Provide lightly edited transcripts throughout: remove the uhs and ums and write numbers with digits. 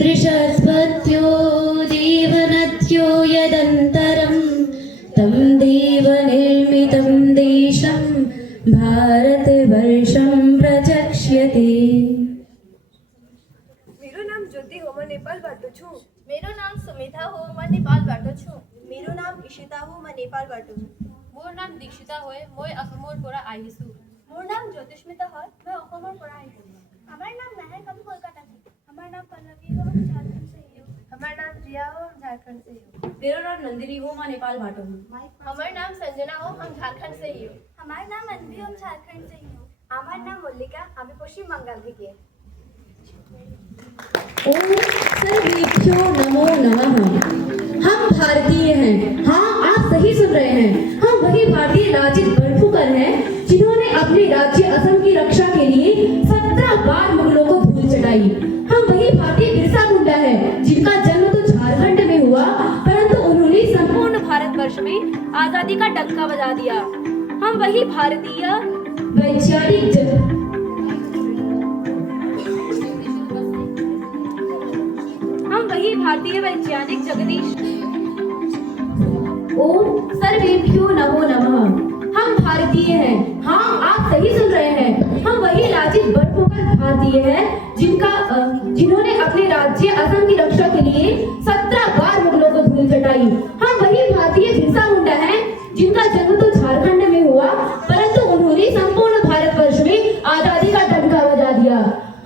ईदृशस्पत्यो देवनद्यो यदन्तरं तं देवनिर्मितं देशं भारतवर्षं प्रचक्ष्यते। मेरू नाम ज्योति हो, मैं नेपाल बाटो छूं। मेरू नाम सुमिता हो, मैं नेपाल बाटो छूं। मेरू नाम ईशिता हो, मैं नेपाल बाटो छूं। मोर नाम दीक्षिता होय, मैं अखमोर পৰা আহিছো। मोर नाम ज्योतिष्मिता है, मैं अखमोर পৰা আহিছো। हमारा नाम महक, हम कोलकाता से। हमारा नाम पल्लवी हो, हम झारखंड से ही हो। हमारा नाम रिया हो, हम झारखंड से ही हो। मेरा नाम नंदिनी हो, मैं नेपाल बाटो हूँ। हमारा नाम संजना हो, हम झारखंड से ही हो। हमारा नाम अंधी, हम झारखंड से ही हो। हमारा नाम मल्लिका, हमें पश्चिम बंगाल থেকে। ओम सर्वेभ्यो नमो नमः। हम भारतीय हैं। हाँ, आप सही सुन रहे हैं। हम वही भारतीय लाजित बड़फुकर हैं जिन्होंने अपने राज्य असम की रक्षा के लिए 17 बार मुगलों को धूल चटाई। हम वही भारतीय बिरसा मुंडा है जिनका जन्म तो झारखंड में हुआ, परंतु उन्होंने संपूर्ण भारतवर्ष में आजादी का डंका बजा दिया। हम वही भारतीय वैज्ञानिक जगदीश। ओम सर्वेभ्यो नमो नमः। हम भारतीय हैं। हाँ, आप सही सुन रहे हैं। हम वही लाजित बड़फुकर भारतीय हैं जिन्होंने अपने राज्य असम की रक्षा के लिए 17 बार मुगलों को धूल चटाई। हम वही भारतीय बिरसा मुंडा हैं जिनका जन्म तो झारखंड में हुआ, परंतु उन्होंने संपूर्ण भारतवर्ष में आजादी का डंका बजा दिया।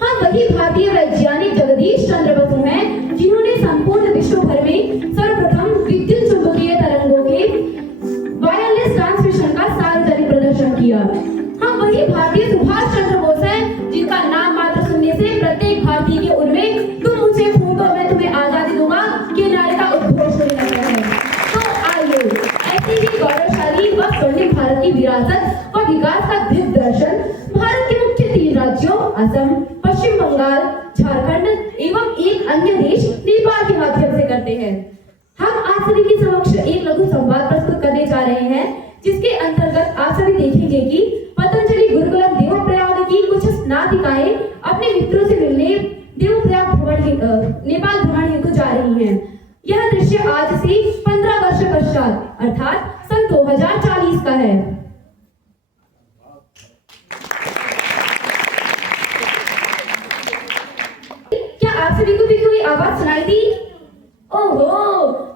हम वही भारतीय वैज्ञानिक जगदीश चंद्र बसु हैं जिन्होंने संपूर्ण विश्व भर में सर्वप्रथम विद्युत चुंबकीय तरंगों के वायरलेस ट्रांसमिशन का सार्वजनिक प्रदर्शन किया। हम वही भारतीय सुभाष चंद्र बोस हैं जिनका नाम मात्र सुनने से प्रत्येक भारतीय के उर में तुम मुझे फूटो मैं तुम्हें आजादी दूंगा के नारे का उद्घोष होने लगा है। तो आइए ऐसे ही गौरवशाली व स्वर्णिम भारत की विरासत व विकास का दिव्य दर्शन भारत के मुख्य 3 राज्यों असम, पश्चिम बंगाल, झारखंड एवं एक अन्य देश नेपाल के माध्यम से करते हैं। हम आप सभी के समक्ष एक लघु संवाद प्रस्तुत करने जा रहे हैं, जिसके अंतर्गत आप सभी देखेंगे कि पतंजलि गुरुकुलम देवप्रयाग की कुछ स्नातिकाएं अपने मित्रों से मिलने देवप्रयाग नेपाल भ्रमण हेतु जा रही हैं। यह दृश्य आज से 15 वर्ष पश्चात अर्थात सन 2040 का है। आप सभी को भी कोई आवाज सुनाई दी? ओहो,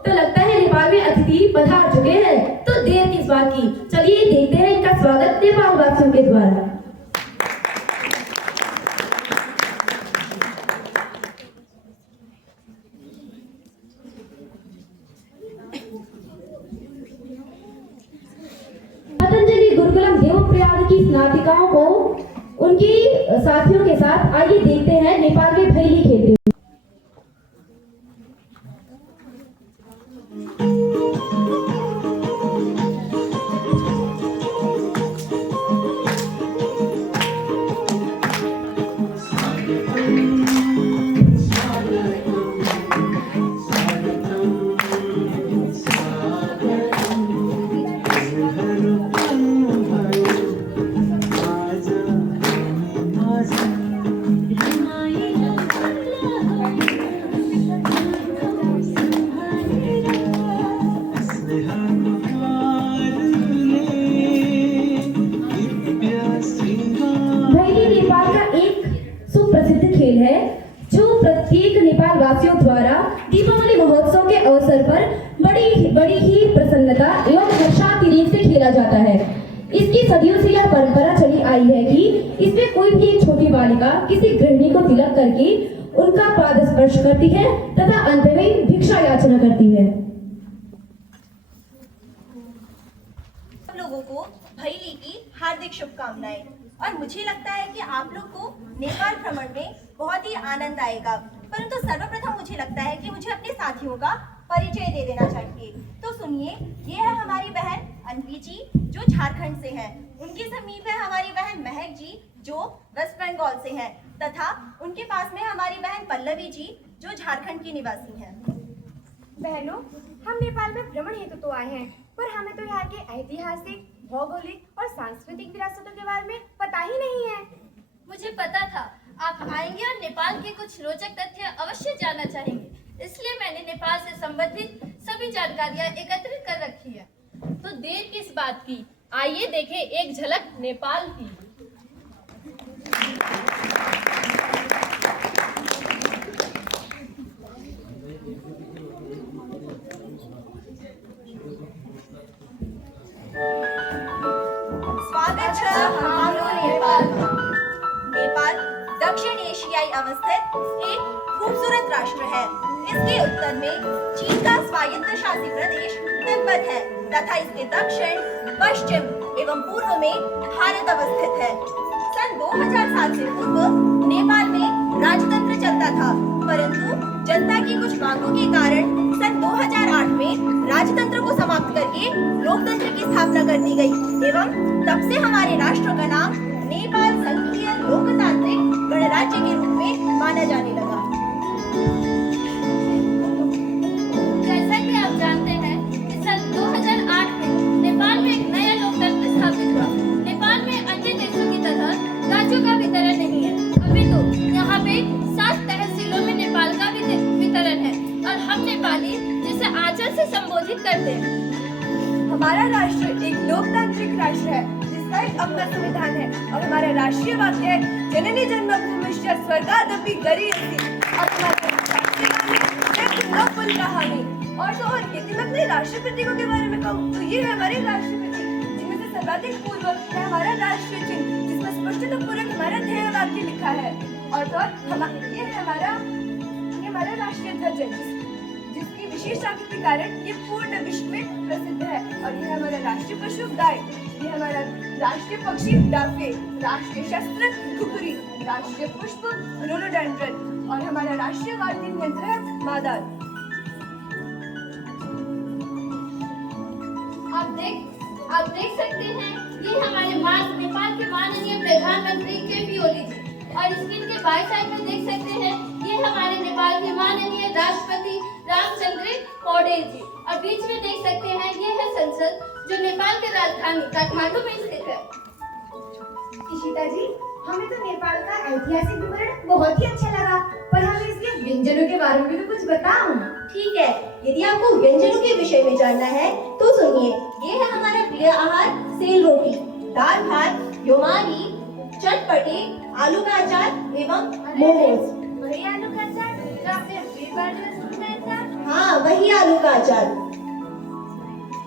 तो लगता है नेपाल में अतिथि पधार चुके हैं। तो देर किस बात की, चलिए देखते हैं इनका स्वागत नेपाल वासियों के द्वारा। पतंजलि गुरुकुलम देवप्रयाग की स्नातिकाओं को उनकी साथियों के साथ आइए देखते हैं नेपाल में भैली खेलते हुए। वासियों द्वारा दीपावली महोत्सव के अवसर पर बड़ी ही प्रसन्नता एवं हर्षातिरेक से खेला जाता है। इसकी सदियों से यह परंपरा चली आई है कि इसमें कोई भी एक छोटी बालिका किसी गृहिणी को तिलक करके उनका पाद स्पर्श करती है तथा अंत में भिक्षा याचना करती है। लोगों को भैली की हार्दिक शुभकामनाएं। और मुझे लगता है कि आप लोग को नेपाल भ्रमण में बहुत ही आनंद आएगा, परंतु सर्वप्रथम मुझे लगता है कि मुझे अपने साथियों का परिचय दे देना चाहिए। तो सुनिए, ये है हमारी बहन अनवी जी जो झारखंड से हैं। उनके समीप है हमारी बहन महक जी जो वेस्ट बंगाल से हैं, तथा उनके पास में हमारी बहन पल्लवी जी जो झारखंड की निवासी हैं। बहनों, हम नेपाल में भ्रमण हेतु तो आए हैं, पर हमें तो यहाँ के ऐतिहासिक, भौगोलिक और सांस्कृतिक विरासतों के बारे में पता ही नहीं है। मुझे पता था आप आएंगे और नेपाल के कुछ रोचक तथ्य अवश्य जानना चाहेंगे, इसलिए मैंने नेपाल से संबंधित सभी जानकारियां एकत्रित कर रखी है। तो देर किस बात की, आइए देखें एक झलक नेपाल की। स्वागत है हाम्रो नेपालमा। नेपाल दक्षिण एशियाई अवस्थित एक खूबसूरत राष्ट्र है। इसके उत्तर में चीन का स्वायत्त शासी प्रदेश तिब्बत है तथा इसके दक्षिण, पश्चिम एवं पूर्व में भारत अवस्थित है। सन 2007 से पूर्व नेपाल में राजतंत्र चलता था, परंतु जनता की कुछ मांगों के कारण सन 2008 में राजतंत्र को समाप्त करके लोकतंत्र की स्थापना कर दी गई एवं तब से हमारे राष्ट्र का नाम नेपाल संघीय लोकतांत्रिक गणराज्य के रूप में माना जाने लगा। जैसा कि आप जानते हैं कि सन 2008 में नेपाल में एक नया लोकतंत्र स्थापित हुआ। नेपाल में अन्य देशों की तरह राज्यों का वितरण नहीं है, अभी तो यहाँ पे 7 तहसीलों में नेपाल का वितरण है और हम नेपाली जिसे आंचल से संबोधित करते हैं। हमारा राष्ट्र एक लोकतांत्रिक राष्ट्र है जिसका एक अपना संविधान है और हमारा राष्ट्रीय वाक्य है जननी जन्मभूमिश्च स्वर्गादपि गरीयसी। और हमारे राष्ट्रीय गान है एक पुनः कहानी। और तो और यदि मैं अपने राष्ट्रीय प्रतीकों के बारे में कहूँ तो ये है हमारे राष्ट्रीय प्रतीक, जिनमें से सर्वाधिक पूर्व है हमारा राष्ट्रीय चिन्ह जिसमें स्पष्टतापूर्वक हमारा ध्येय वाक्य लिखा है। और तो और ये हमारा राष्ट्रीय ध्वज है जिसकी विशेष आकृति के कारण ये पूर्ण विश्व में प्रसिद्ध है। और यह हमारा राष्ट्रीय पशु गाय, ये हमारा राष्ट्रीय पक्षी डाके, राष्ट्रीय शस्त्र खुखरी, राष्ट्रीय पुष्प रोडोडेंड्रन और हमारा राष्ट्रीय वाद्य यंत्र है मादल। आप देख सकते हैं ये हमारे नेपाल के माननीय प्रधानमंत्री के ओली जी और स्क्रीन के बाएं साइड में देख सकते हैं ये हमारे नेपाल के माननीय राष्ट्रपति रामचंद्र पौडेल जी और बीच में देख सकते हैं ये है संसद जो नेपाल के राजधानी काठमांडू में स्थित है। इशिता जी, हमें तो नेपाल का ऐतिहासिक विवरण बहुत ही अच्छा लगा, पर हमें इसके व्यंजनों के बारे में भी कुछ बताओ। ठीक है, यदि आपको व्यंजनों के विषय में जानना है तो सुनिए। ये है हमारा प्रिय आहार सेल रोटी, दाल भात, योमारी, चटपटे, आलू का अचार एवं मोमोज। वही आलू का अचार जो आपने पिछली बार जो सुनाया था? हाँ, वही आलू का अचार।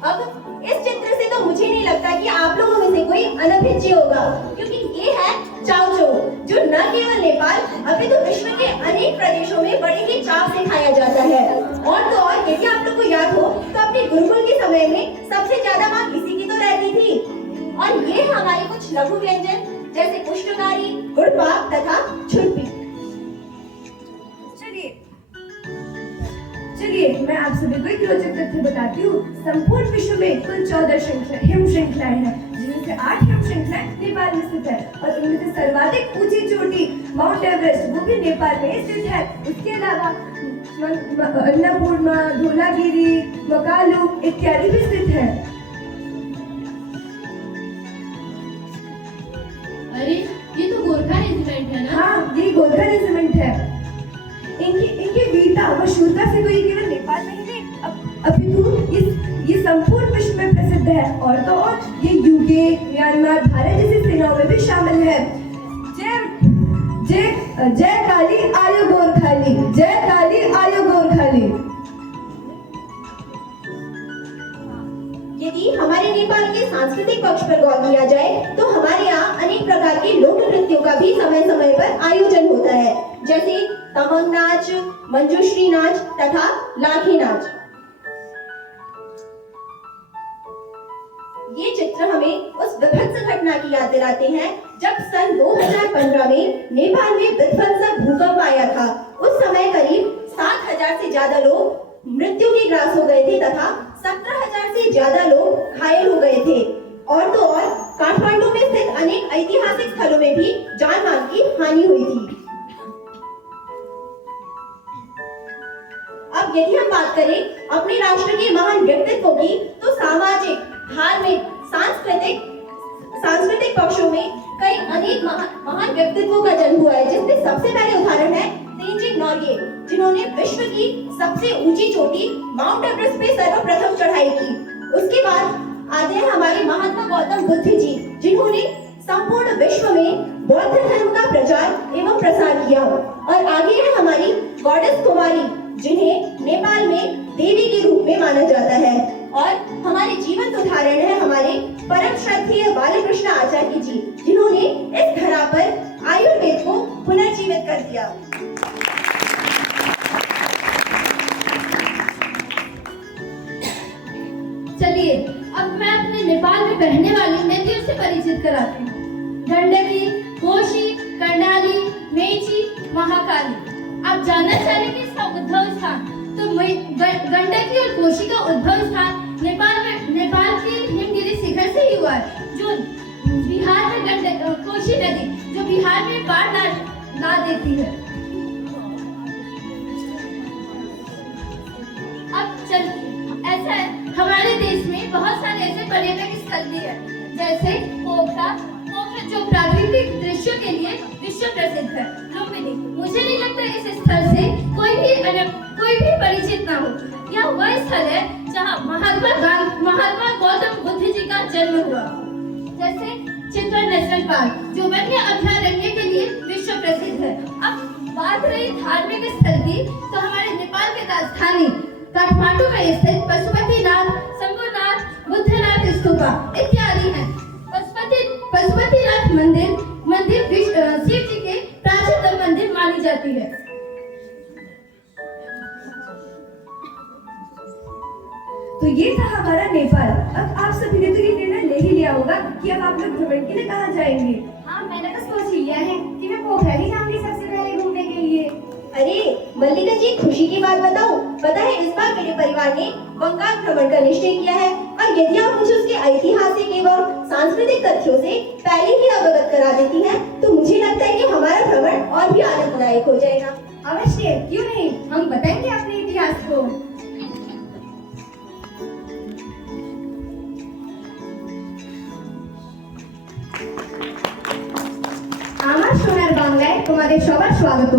अब इस चित्र से तो मुझे नहीं लगता कि आप लोगों में से कोई अनभिज्ञ होगा, क्योंकि ये है चाउचो, जो न केवल नेपाल अभी तो विश्व के अनेक प्रदेशों में बड़े ही चाव से खाया जाता है। और तो और यदि आप लोग को याद हो तो अपने गुरुकुल के समय में सबसे ज्यादा मांग इसी की तो रहती थी। और ये है हमारे कुछ लघु व्यंजन जैसे पुष्टकारी, गुड़पाक तथा छुर्पी। चलिए मैं आप सभी को एक रोचक तथ्य बताती हूँ। संपूर्ण विश्व में कुल 14 हिम श्रृंखलाएं हैं, जिनमें से 8 हिम श्रृंखलाएं नेपाल में स्थित है और इनमें से सर्वाधिक ऊंची चोटी माउंट एवरेस्ट वो भी नेपाल में स्थित है। उसके अलावा अन्नपूर्णा, धौलागिरी, मकालू इत्यादि भी स्थित है। अरे ये तो गोरखा रेजिमेंट है ना? हाँ, ये गोरखा रेजिमेंट है। इनकी वीरता व शूरता से तो ये केवल नेपाल में ही नहीं अपितु ये संपूर्ण विश्व में प्रसिद्ध है। और तो और ये यूके, म्यांमार, भारत जैसी सेनाओं में भी शामिल है। जय काली आयो गोरखाली, जय काली आयो गोरखाली। यदि हमारे नेपाल के सांस्कृतिक पक्ष पर गौर किया जाए तो हमारे यहाँ अनेक प्रकार के लोक नृत्यों का भी समय समय पर आयोजन होता है, जैसे तमंग नाच, मंजूश्री नाच तथा लाठी नाच। ये चित्र हमें उस विभत्स घटना की याद दिलाते हैं जब सन 2015 में नेपाल में विध्वंसक भूकंप आया था। उस समय करीब 7,000 से ज्यादा लोग मृत्यु के ग्रास हो गए थे तथा 17,000 से ज्यादा लोग घायल हो गए थे। और तो और काठमांडू में स्थित अनेक ऐतिहासिक स्थलों में भी जान माल की हानि हुई थी। अब यदि हम बात करें अपने राष्ट्र के महान व्यक्तित्वों की तो सामाजिक, धार्मिक, सांस्कृतिक पक्षों में कई अनेक महान व्यक्तित्वों का जन्म हुआ है, जिसमें सबसे पहले उदाहरण है तेंजिंग नोर्गे, जिन्होंने विश्व की सबसे ऊंची चोटी माउंट एवरेस्ट पे सर्वप्रथम चढ़ाई की। उसके बाद आते हैं हमारे महात्मा गौतम बुद्ध जी, जिन्होंने संपूर्ण विश्व में बौद्ध धर्म का प्रचार एवं प्रसार किया। और आगे है हमारी गॉडेस कुमारी, जिन्हें नेपाल में देवी के रूप में माना जाता है। और हमारे जीवंत उदाहरण है हमारे परम श्रद्धेय बालकृष्ण आचार्य जी, जिन्होंने इस धरा पर आयुर्वेद को पुनर्जीवित कर दिया। चलिए अब मैं अपने नेपाल में बहने वाली नदियों से परिचित कराती हूँ। गंडकी, कोशी, कर्णाली, मेची, महाकाली। आप जानना चाहेंगे कि इसका उद्भव स्थान? तो गंडकी और कोशी का उद्भव स्थान नेपाल की हिमगिरी शिखर से ही हुआ है, जो बिहार में कोशी नदी जो बिहार में बाढ़ ला देती है। अब चल ऐसा है, हमारे देश में बहुत सारे ऐसे पर्यटक स्थल भी है, जैसे पोखरा जो प्राकृतिक दृश्यों के लिए विश्व प्रसिद्ध है। लुम्बिनी, मुझे नहीं लगता इस स्थल से कोई भी परिचित ना हो। यह वह स्थल है जहाँ महात्मा गौतम बुद्ध जी का जन्म हुआ। जैसे चित्तौड़ नेशनल पार्क, जो वन्य अभयारण्य के लिए विश्व प्रसिद्ध है। अब बात रही धार्मिक स्थल की, तो हमारे नेपाल के राजधानी काठमांडू में स्थित पशुपतिनाथ, शंभुनाथ, बुद्धनाथ स्तूपा इत्यादि हैं। पशुपतिनाथ मंदिर शिव जी के प्राचीनतम मंदिर मानी जाती है। तो ये था हमारा नेपाल। अब आप सभी ने तो ये निर्णय ले ही लिया होगा कि अब आप लोग भ्रमण के लिए कहाँ जाएंगे। हाँ, मैंने तो सोच ही लिया है कि मैं पोखरा ही जाऊंगी सबसे पहले घूमने के लिए। अरे मल्लिका जी, खुशी की बात बताओ, पता है इस बार मेरे परिवार ने बंगाल भ्रमण का निश्चय किया है। और यदि आप मुझे उसके ऐतिहासिक एवं सांस्कृतिक तथ्यों से पहले ही अवगत करा देती हैं, तो मुझे लगता है कि हमारा भ्रमण और भी आनंददायक हो जाएगा। अवश्य, क्यों नहीं, हम बताएंगे अपने इतिहास को। আমার সোনার বাংলায় তোমাদের সবার স্বাগত।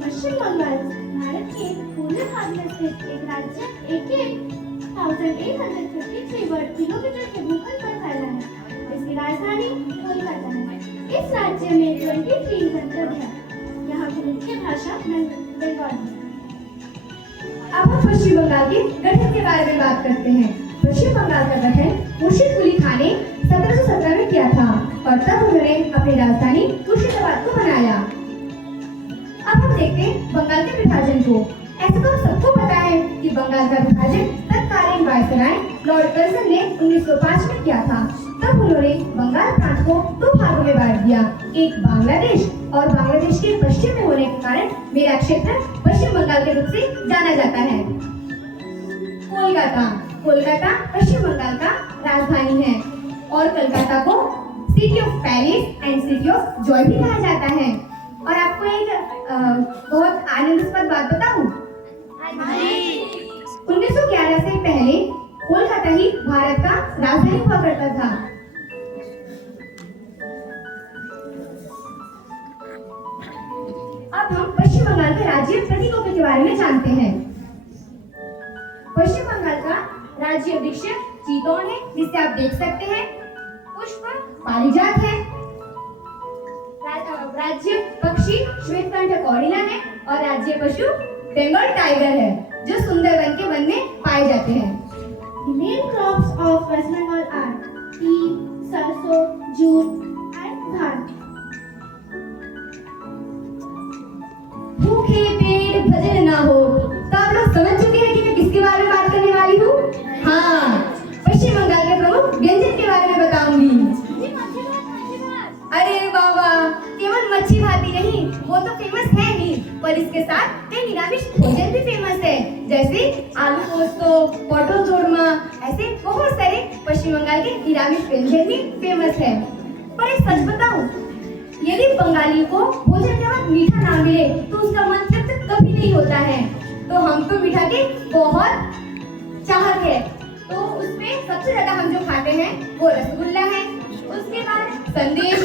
पश्चिम बंगाल भारत के पूर्वी भाग में स्थित एक राज्य 1853 वर्ग किलोमीटर के भूखंड पर फैला है। इसकी राजधानी कोलकाता है। इस राज्य में 23 गंतव्य है। यहाँ की मुख्य भाषा बंगाली है। अब हम पश्चिम बंगाल के गठन के बारे में बात करते हैं। पश्चिम बंगाल का गठन मुर्शिद कुली खान ने 1717 में किया था और तब उन्होंने अपनी राजधानी मुर्शिदाबाद को बनाया। अब हम देखते हैं बंगाल के विभाजन को। ऐसा तो सबको पता है कि बंगाल का विभाजन तत्कालीन वायसराय लॉर्ड कर्जन ने 1905 में किया था। तब उन्होंने बंगाल प्रांत को 2 भागों में बांट दिया, एक बांग्लादेश और बांग्लादेश के पश्चिम में होने के कारण मेरा क्षेत्र पश्चिम बंगाल के रूप से जाना जाता है। कोलकाता पश्चिम बंगाल का राजधानी है और कोलकाता को city of Paris and city of Joy भी कहा जाता है। और आपको एक बहुत आनंदास्पद बात बताऊं? 1911 से पहले कोलकाता ही भारत का राजधानी हुआ करता था। अब हम पश्चिम बंगाल के राज्य प्रतीकों के बारे में जानते हैं। पश्चिम बंगाल का राज्य वृक्ष चीतौन है, जिसे आप देख सकते हैं। पुष्प पारिजात है। राज्य पक्षी श्वेतकंठ कौड़िला है और राज्य पशु बंगाल टाइगर है, जो सुंदरबन के वन में पाए जाते हैं। The main crops of West Bengal are tea, sarso, jute, and धान। भूखे पेट भजन ना हो, तो आप लोग समझ चुके हैं कि मैं किसके बारे में बात करने वाली हूँ। हाँ, पश्चिम बंगाल के प्रमुख व्यंजन के बारे में बताऊंगी। अरे बाबा, केवल मच्छी भाती नहीं, वो तो फेमस है ही, पर इसके साथ कई निरामिष भोजन भी फेमस है, जैसे आलू पोस्तो, पटल चोरमा, ऐसे बहुत सारे पश्चिम बंगाल के निरामिष व्यंजन भी फेमस है। पर एक सच बताऊं, यदि बंगाली को भोजन के बाद मीठा ना मिले तो उसका मन तृप्त कभी नहीं होता है। तो हम तो मीठा के बहुत चाहत है। तो उसमें सबसे ज्यादा हम जो खाते हैं वो रसगुल्ला है। उसके बाद संदेश,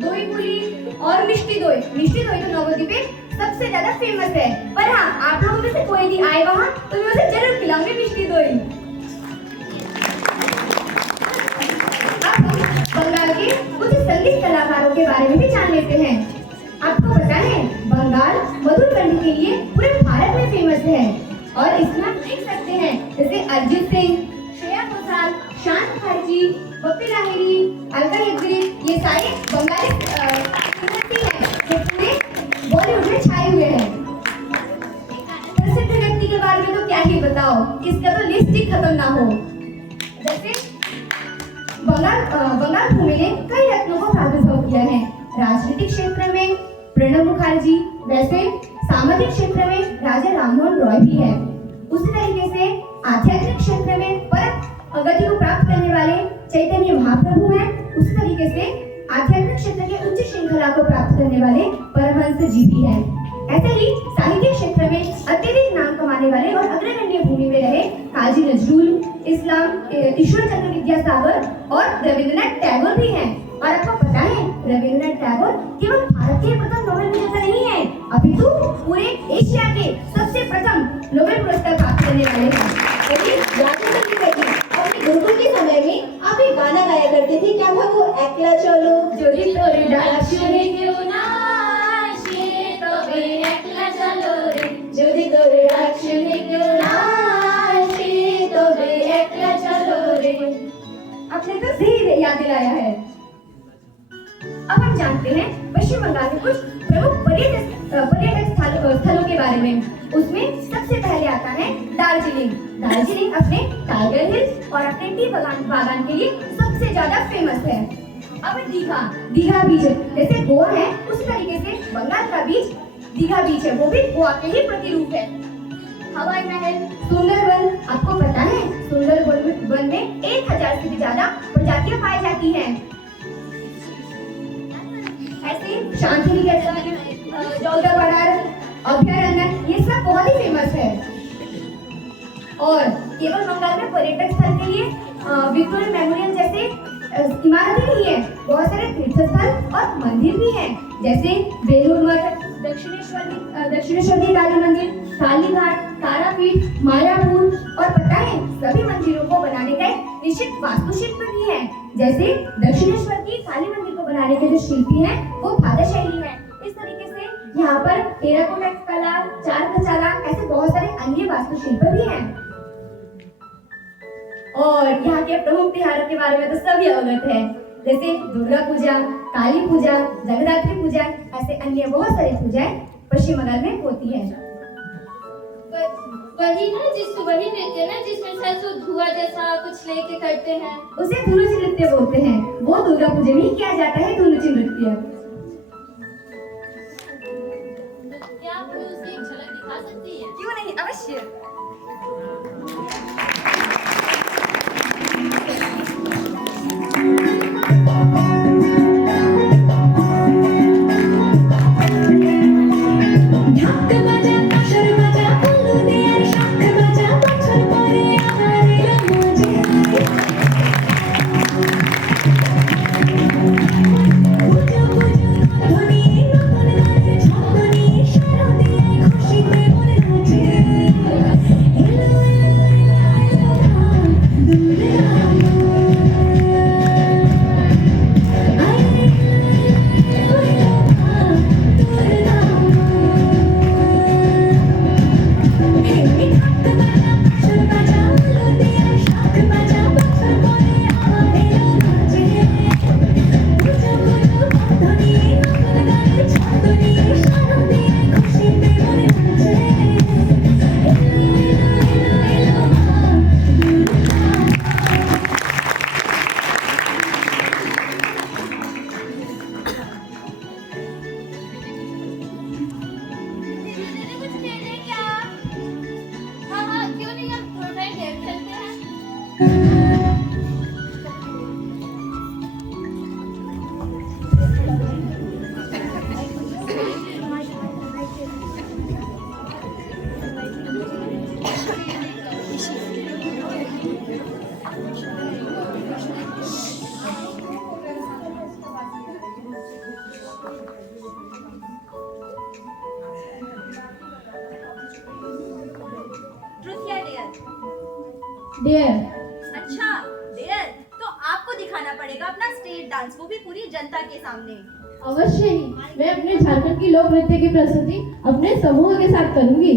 दोई पुली और मिष्टी दोई। मिष्टी दोई तो नवद्वीप पे सबसे ज्यादा फेमस है। पर हाँ, आप लोगों में से कोई भी आए वहाँ तो मैं उसे जरूर खिलाऊंगी मिष्टी दोई। अब हम बंगाल के कुछ संगीत कलाकारों के बारे में भी जान लेते हैं। आपको पता है बंगाल मधुर कंठ के लिए पूरे भारत में फेमस है और इसमें आप देख सकते हैं जैसे अरिजीत सिंह, श्रेया घोषाल, शान मुखर्जी, बप्पी लाहिरी, अलका याग्निक, ये सारे बंगाली सिंगर हैं जो पूरे बॉलीवुड में छाए हुए हैं। प्रसिद्ध व्यक्ति के बारे में तो क्या ही बताओ, इसका तो लिस्ट ही खत्म ना हो। जैसे बंगाल भूमि ने कई रत्नों को प्रादुर्भाव किया है। राजनीतिक क्षेत्र में प्रणब मुखर्जी, वैसे सामाजिक क्षेत्र में राजा राममोहन रॉय भी है। उसी तरीके से आध्यात्मिक क्षेत्र में परम गति को प्राप्त करने वाले चैतन्य महाप्रभु हैं। उसी तरीके से आध्यात्मिक क्षेत्र के उच्च श्रृंखला को प्राप्त करने वाले परमहंस जी भी हैं। ऐसे ही साहित्य क्षेत्र में अत्यधिक नाम कमाने वाले और अग्रगण्य भूमि में रहे काजी नजरुल इस्लाम, ईश्वर चंद्र विद्यासागर और रविंद्रनाथ टैगोर भी हैं। और आपको पता है रविंद्रनाथ टैगोर केवल भारत के प्रथम नोबेल विजेता नहीं है, अपितु पूरे एशिया के सबसे प्रथम नोबेल पुरस्कार प्राप्त करने वाले हैं। राजेंद्र त्रिवेदी अपने गुरुकुल के समय में आप एक गाना गाया करते थे, क्या था वो? एकला चलो যদি তোর ডাক শুনে কেউ না আসে তবে একলা চলো রে, যদি তোর ডাক শুনে কেউ না আসে তবে একলা চলো রে। आपने तो सही याद दिलाया है। अब हम जानते हैं पश्चिम बंगाल के कुछ प्रमुख पर्यटक स्थलों के बारे में। उसमें सबसे पहले आता है दार्जिलिंग। दार्जिलिंग अपने टाइगर हिल्स और अपने टी बागान के लिए सबसे ज्यादा फेमस है। अब दीघा बीच, जैसे गोवा है उस तरीके से बंगाल का बीच दीघा बीच है, वो भी गोवा के ही प्रतिरूप है। हवाई महल, सुंदरवन, आपको पता है सुंदरवन में 1000 से भी ज्यादा प्रजातियां पाई जाती हैं। ऐसे शांति जौदावाड़ा अभयारण्य, ये सब बहुत ही फेमस है। और केवल बंगाल में पर्यटक स्थल के लिए विक्टोरिया मेमोरियल जैसे इमारतें नहीं है, बहुत सारे तीर्थ स्थल और मंदिर भी हैं, जैसे बेलूर मठ, दक्षिणेश्वर की काली मंदिर, कालीघाट, तारापीठ, मायापुर। और पता है सभी मंदिरों को बनाने का एक निश्चित वास्तुशिल्प भी है। जैसे दक्षिणेश्वर की काली मंदिर को बनाने के जो शिल्पी हैं वो भादा शैली है। इस तरीके से यहाँ पर टेराकोटा कला, चार खचाला, ऐसे बहुत सारे अन्य वास्तुशिल्प भी हैं। और यहाँ के प्रमुख त्योहारों के बारे में तो सभी अवगत है, जैसे दुर्गा पूजा, काली पूजा, जगन्नाथ पूजा, ऐसे अन्य बहुत सारी पूजाएं पश्चिम बंगाल में होती है। वही नृत्य ना जिसमें सरसों धुआं जैसा कुछ लेके करते हैं, उसे धुनुची नृत्य बोलते हैं। वो दुर्गा पूजा में ही किया जाता है धुनुची नृत्य। क्या आप हमें उसकी एक झलक दिखा सकती है? क्यों नहीं, अवश्य। पूजा डेयर। अच्छा डेयर, तो आपको दिखाना पड़ेगा अपना स्टेट डांस, वो भी पूरी जनता के सामने। अवश्य ही, मैं अपने झारखंड की लोक नृत्य की प्रस्तुति अपने समूह के साथ करूंगी।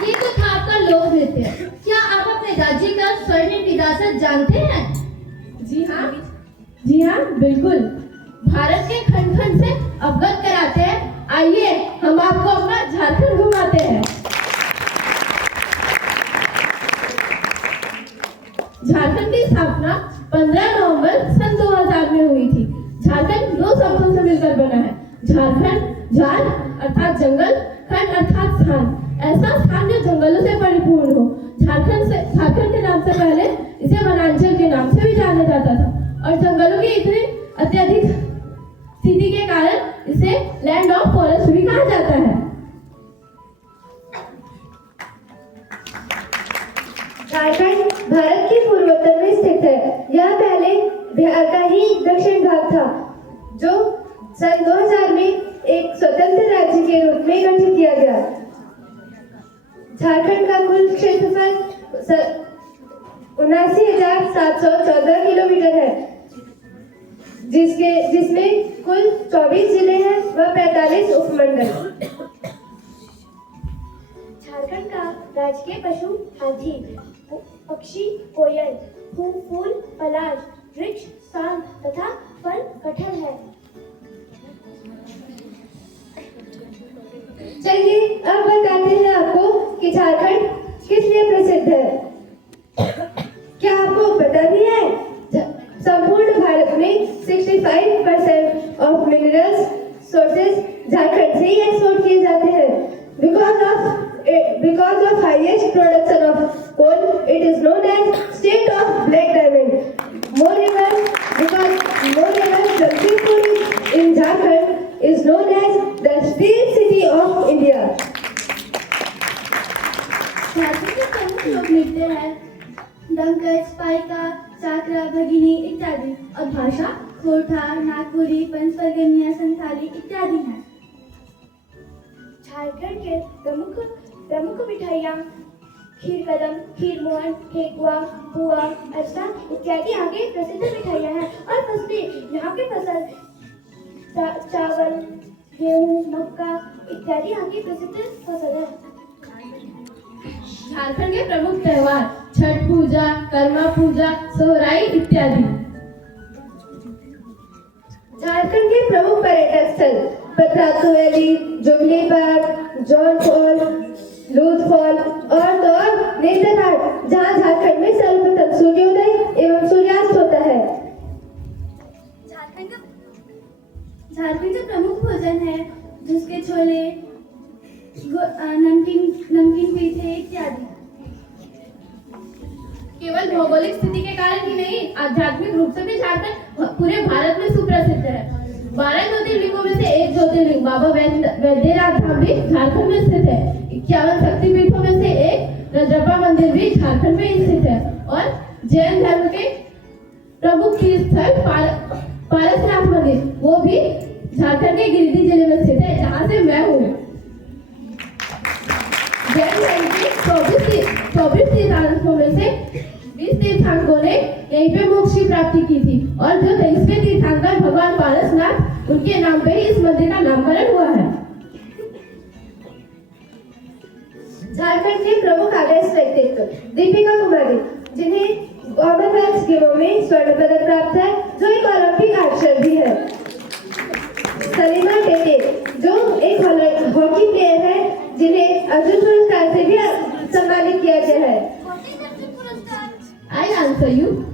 ये तो था आपका लोक नृत्य। क्या आप अपने राज्य का स्वर्णिम विरासत जानते हैं? जी हाँ, बिल्कुल। भारत के खंड खंड से अवगत कराते हैं। आइए हम आपको अपना झारखंड घुमाते हैं। झारखंड की स्थापना 15 नवंबर सन 2000 में हुई थी। झारखंड 2 शब्दों से मिलकर बना है। झारखंड, झार अर्थात जंगल, खंड अर्थात स्थान, ऐसा स्थान जो जंगलों से परिपूर्ण हो। झारखंड के नाम से पहले इसे वनांचल के नाम से भी जाना जाता था और जंगलों की इतनी अत्यधिक स्थिति के कारण इसे लैंड ऑफ फॉरेस्ट भी कहा जाता है। झारखंड भारत के पूर्वोत्तर में स्थित है। यह पहले बिहार का ही दक्षिण भाग था, जो सन 2000 में एक स्वतंत्र राज्य के रूप में गठित किया गया। झारखंड का कुल क्षेत्रफल 79,714 किलोमीटर है, जिसमें कुल 24 जिले हैं व 45 उपमंडल। झारखंड का राजकीय पशु हाथी, पक्षी कोयल, फूल पलाश, वृक्ष साग तथा फल कटहल है। चलिए अब बताते हैं आपको कि झारखंड किस लिए प्रसिद्ध है। क्या आपको पता भी है, संपूर्ण भारत में 65% ऑफ मिनरल्स सोर्सेज झारखंड से ही एक्सपोर्ट किए जाते हैं। Because of highest production of coal, it is known as state of black diamond. Moreover, Jamshedpur in Jharkhand is known as the steel city of India. Jharkhand के प्रमुख लोक नृत्य है डंकच, पाइका, चाकरा, भगिनी इत्यादि और भाषा खोरठा, नागपुरी, पंचपर्गनिया, संथाली इत्यादि हैं। झारखंड के प्रमुख मिठाइयाँ खीर कदम, खीर मोहन, ठेकुआ, पुआ, अरसा इत्यादि यहाँ की प्रसिद्ध मिठाइयाँ हैं। और फसलें, यहाँ की फसल चावल, गेहूँ, मक्का इत्यादि यहाँ की प्रसिद्ध फसल है। झारखंड के प्रमुख त्योहार छठ पूजा, कर्मा पूजा, सोहराई इत्यादि। झारखंड के प्रमुख पर्यटक स्थल Patratu valley, jubilee park, Jonha fall, Lodh fall और नेत्र घाट, जहाँ झारखंड में सर्वप्रथम सूर्योदय एवं सूर्यास्त होता है। झारखंड का प्रमुख भोजन है जिसके छोले, नमकीन पीठे इत्यादि। केवल भौगोलिक स्थिति के कारण ही नहीं, आध्यात्मिक रूप से भी झारखंड पूरे भारत में सुप्रसिद्ध है। 12 ज्योतिर्लिंगों में से एक ज्योतिर्लिंग बाबा वैद्यनाथ धाम भी झारखंड में स्थित है। 51 शक्तिपीठों में से एक रजरप्पा मंदिर भी झारखंड में स्थित है और जैन धर्म के प्रमुख तीर्थ स्थल पारसनाथ मंदिर वो भी झारखंड के गिरिडीह जिले में स्थित है, जहाँ से मैं हूँ। जैन के 24 तीर्थांकरों में से 20 तीर्थांकरों ने यहीं पे मोक्ष की प्राप्ति की थी, और जो 23वें तीर्थांकर भगवान पारसनाथ, उनके नाम पे ही इस मंदिर का नामकरण हुआ है। झारखंड के प्रमुख आदर्श व्यक्तित्व दीपिका कुमारी, जिन्हें कॉमनवेल्थ गेमों में स्वर्ण पदक प्राप्त है, जो एक ओलंपिक आर्चर भी है। सलीमा टेटे, जो एक हॉकी प्लेयर है, जिन्हें अर्जुन पुरस्कार से भी सम्मानित किया गया है। I answer you.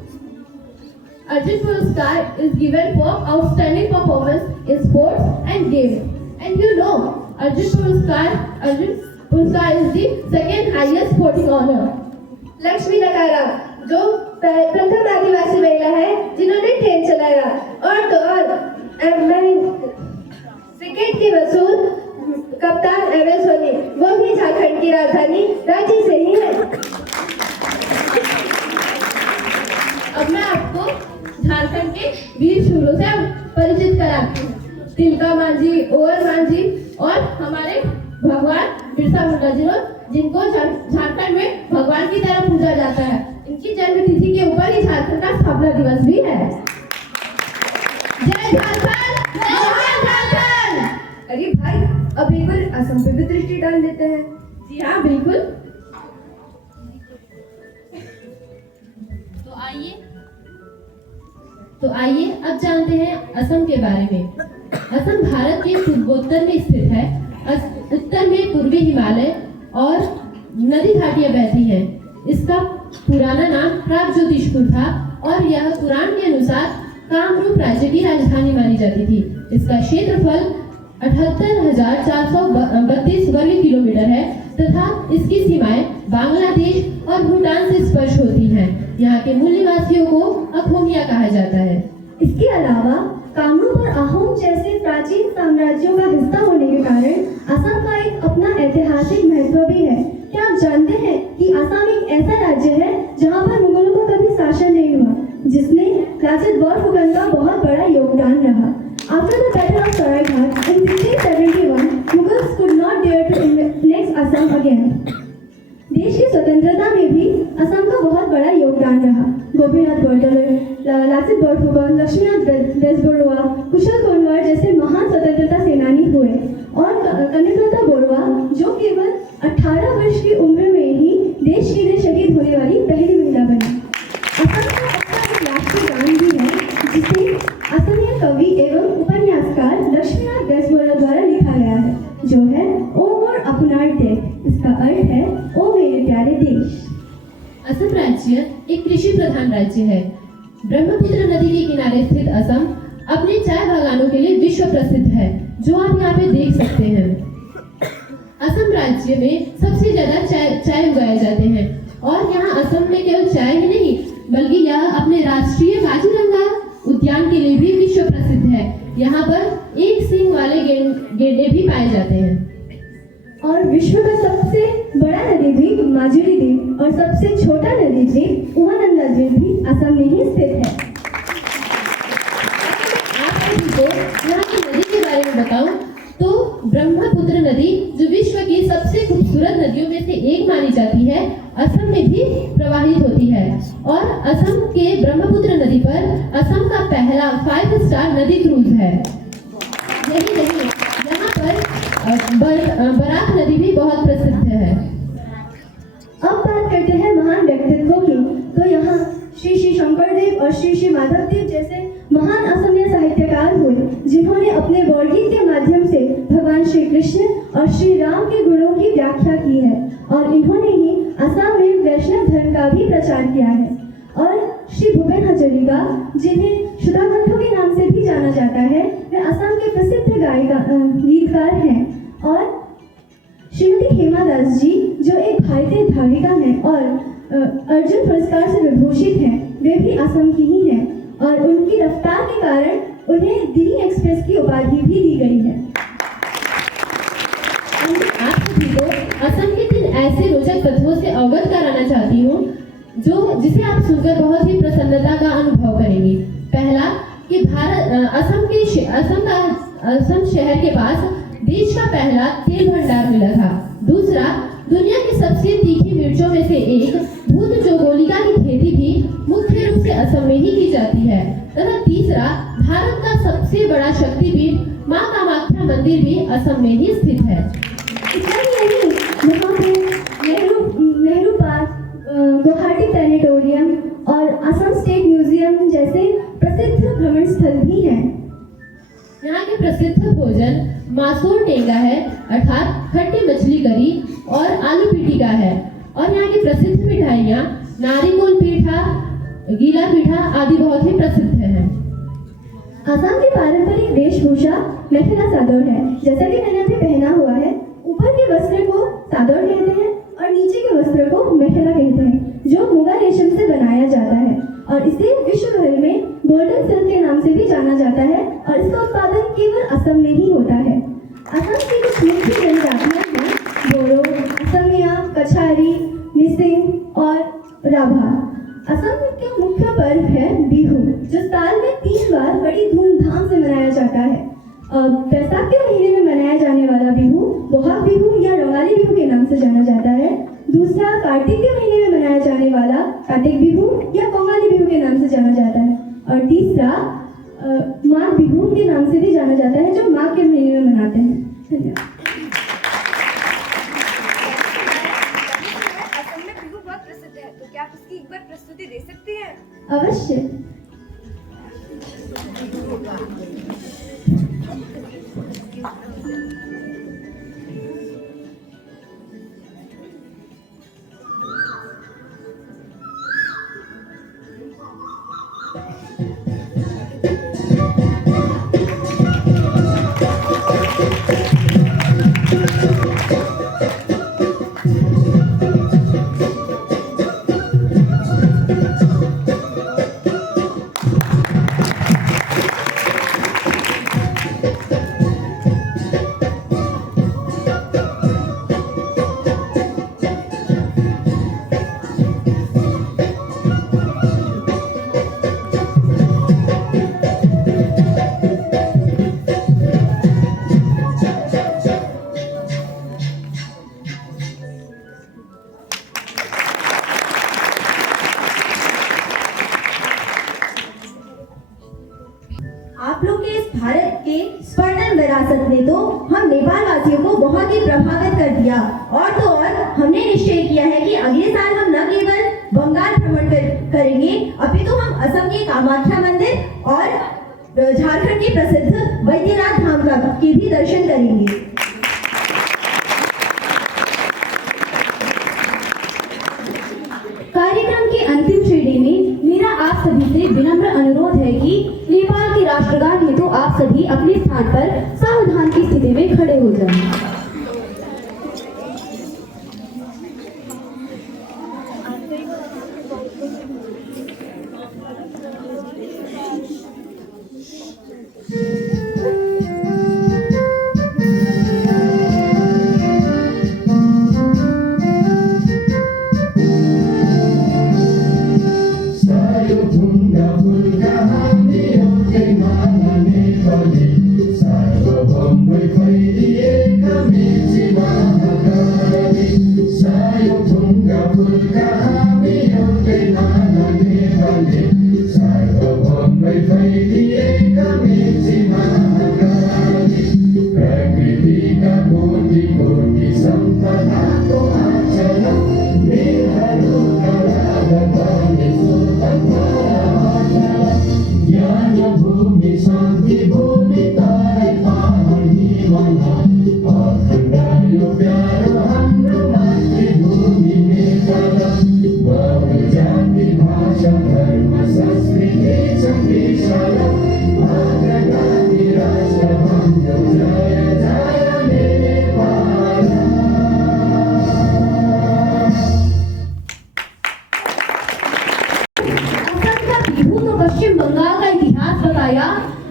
Arjun Puraskar is given for outstanding performance in sports and games. And you know, Arjun Puraskar is the second highest sporting honor. Lakshmi नकारा, जो प्रथम आदिवासी महिला है जिन्होंने ट्रेन चलाया, और तो और क्रिकेट के मशहूर कप्तान MS धोनी, वो भी झारखंड की राजधानी रांची से ही है। अब मैं आपको झारखंड के वीर शूरों से परिचित कराती हूँ। तिलका मांझी, ओवर मांझी और हमारे भगवान बिरसा मुंडा जी, जिनको झारखंड में भगवान की तरह पूजा जाता है। इनकी जन्म तिथि के ऊपर ही झारखंड का स्थापना दिवस भी है। जय झारखंड, जय झारखंड। अरे भाई, अब एक बार असम पे भी दृष्टि डाल लेते हैं। जी हाँ, बिल्कुल। तो आइए अब जानते हैं असम के बारे में। असम भारत के पूर्वोत्तर में स्थित है। उत्तर में पूर्वी हिमालय और नदी घाटियां बहती हैं। इसका पुराना नाम प्रागज्योतिषपुर था, और यह पुराण के अनुसार कामरूप राज्य की राजधानी मानी जाती थी। इसका क्षेत्रफल 78,432 वर्ग किलोमीटर है, तथा इसकी सीमाएं बांग्लादेश और भूटान से स्पर्श होती हैं। यहाँ के मूल निवासियों को अखोमिया कहा जाता है। इसके अलावा कामरूप और अहोम जैसे प्राचीन साम्राज्यों का हिस्सा होने के कारण असम का एक अपना ऐतिहासिक महत्व भी है। क्या आप जानते हैं कि असम एक ऐसा राज्य है जहाँ पर मुगलों का कभी शासन नहीं हुआ, जिसमें लाचित बोरफुकन का बहुत बड़ा योगदान रहा। After the Battle of Saraighat in 1671, Mughals could not dare to annex Assam again. देश की स्वतंत्रता में भी असम का बहुत बड़ा योगदान रहा। गोपीनाथ बरदलोई, लाचित बोरफुकन, लक्ष्मीनाथ बेजबरुआ, कुशल कोनवार जैसे महान स्वतंत्रता सेनानी हुए, और कनिकाता बरुआ, जो केवल 18 वर्ष की उम्र में ही देश के लिए शहीद होने वाली पहली महिला बनी। असम का अपना एक राष्ट्रीय गान भी है, जिसे असमिया कवि एवं उपन्यासकार लक्ष्मीनाथ बेजबरुआ द्वारा लिखा गया है, जो है ओ मोर अपनार देश। इसका अर्थ है ओ मेरे प्यारे देश। असम राज्य एक कृषि प्रधान राज्य है। ब्रह्मपुत्र नदी के किनारे स्थित असम अपने चाय बागानों के लिए विश्व प्रसिद्ध है, जो आप यहाँ पे देख सकते हैं। असम राज्य में सबसे ज्यादा चाय उगाए जाते हैं, और यहाँ असम में केवल चाय ही नहीं, बल्कि यह अपने राष्ट्रीय काजीरंगा उद्यान के लिए भी विश्व प्रसिद्ध है। यहाँ पर एक सींग वाले गेंडे भी पाए जाते हैं। और विश्व का सबसे बड़ा नदी द्वीप माजुली द्वीप और सबसे छोटा नदी द्वीप उमानंदा द्वीप भी असम में ही स्थित है। आप सभी को यहाँ की नदी के बारे में बताऊं तो ब्रह्मपुत्र नदी, जो विश्व की सबसे खूबसूरत नदियों में से एक मानी जाती है, असम में भी प्रवाहित होती है। और असम के ब्रह्मपुत्र नदी पर असम का पहला 5 स्टार नदी क्रूज है। यही नहीं, यहाँ पर बराक नदी भी बहुत प्रसिद्ध है। अब बात करते हैं महान व्यक्तित्वों की। तो यहाँ श्री शंकरदेव और श्री माधवदेव जैसे महान असमिया साहित्यकार हुए, जिन्होंने अपने बौरगीत के माध्यम से भगवान श्री कृष्ण और श्री राम के गुणों की व्याख्या की है, और इन्होंने ही असम में वैष्णव धर्म का भी प्रचार किया है। और श्री भूपेन हजारिका, जिन्हें सुधाकंठों के नाम से भी जाना जाता है, वे असम के प्रसिद्ध गीतकार हैं। और श्रीमती हेमा दास जी, जो एक भारतीय धाविका हैं और अर्जुन पुरस्कार से विभूषित हैं, वे भी असम की ही हैं, और उनकी रफ्तार के कारण उन्हें दिल्ली एक्सप्रेस की उपाधि भी दी गई है। आप सभी को असम के 3 ऐसे रोचक तथ्यों से अवगत कराना चाहती हूँ, जिसे आप सुनकर बहुत ही प्रसन्नता का अनुभव करेंगे। पहला कि असम का असम शहर के पास देश का पहला तेल भंडार मिला था। दूसरा, दुनिया की सबसे तीखी मिर्चों में से एक भूत जोगोलिका की खेती भी मुख्य रूप से असम में ही की जाती है। तथा तीसरा, भारत का सबसे बड़ा शक्तिपीठ मां कामाख्या मंदिर भी असम में ही स्थित है। इतना ही नहीं, यहाँ पे नेहरू पार्क, गुवाहाटी प्लानिटोरियम और असम स्टेट म्यूजियम जैसे प्रसिद्ध भ्रमण स्थल भी हैं। यहाँ के प्रसिद्ध भोजन मासूर टेंगा है, अर्थात खट्टी मछली करी और आलू पीटिका है। और यहाँ की प्रसिद्ध मिठाइयाँ नारिकोल पीठा, गीला पीठा आदि बहुत ही प्रसिद्ध हैं। असम की पारंपरिक वेशभूषा मेखला चादर है। जैसा कि मैंने अभी पहना हुआ है, ऊपर के वस्त्र को चादर कहते हैं और नीचे के वस्त्र को मेखला कहते हैं, जो मुगा रेशम से बनाया जाता है और इसे विश्व भर में गोल्डन सिल्क के नाम से भी जाना जाता है और इसका उत्पादन केवल असम में ही होता है। असम की कुछ मुख्य जनजातियां हैं बोरो, असमिया, कछारी, मिसिंग और राभा। असम का मुख्य पर्व है बिहू, जो साल में 3 बार बड़ी धूमधाम से मनाया जाता है। बैसाख के महीने में मनाया जाने वाला बिहू बोहाग बिहू या रंगाली बिहू के नाम से जाना जाता है। दूसरा, कार्तिक के महीने में मनाया जाने वाला कार्तिक बिहू या कोंगाली बिहू के नाम से जाना जाता है। और तीसरा, माघ बिहू के नाम से भी जाना जाता है, जो माघ के महीने में मनाते हैं। धन्यवाद। असम में बिहू बहुत प्रसिद्ध है, तो क्या आप उसकी एक बार प्रस्तुति दे सकती हैं? अवश्य। आप लोग के इस भारत के स्वर्णिम विरासत ने तो हम नेपाल वासियों को बहुत ही प्रभावित कर दिया। और तो और हमने निश्चय किया है कि अगले साल हम न केवल बंगाल भ्रमण करेंगे, अपितु हम असम के कामाख्या मंदिर और झारखंड के प्रसिद्ध वैद्यनाथ धाम का के भी दर्शन करेंगे। कार्यक्रम की अंतिम श्रेणी में मेरा आप सभी से विनम्र अनुरोध है कि नेपाल के राष्ट्रगान हेतु आप सभी अपने स्थान पर सावधान की स्थिति में खड़े हो जाएं।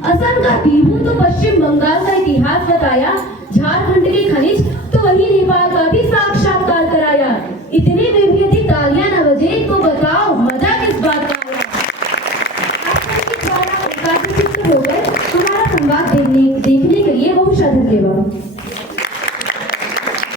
असम का बिहू तो पश्चिम बंगाल का इतिहास बताया, झारखंड के खनिज तो वही नेपाल का भी साक्षात्कार कराया। इतने में भी यदि तालियां न बजे तो बताओ मजा किस बात का आया। आप सबके द्वारा एकाग्रचित्त होकर हमारा संवाद देखने हमेशा धन्यवाद।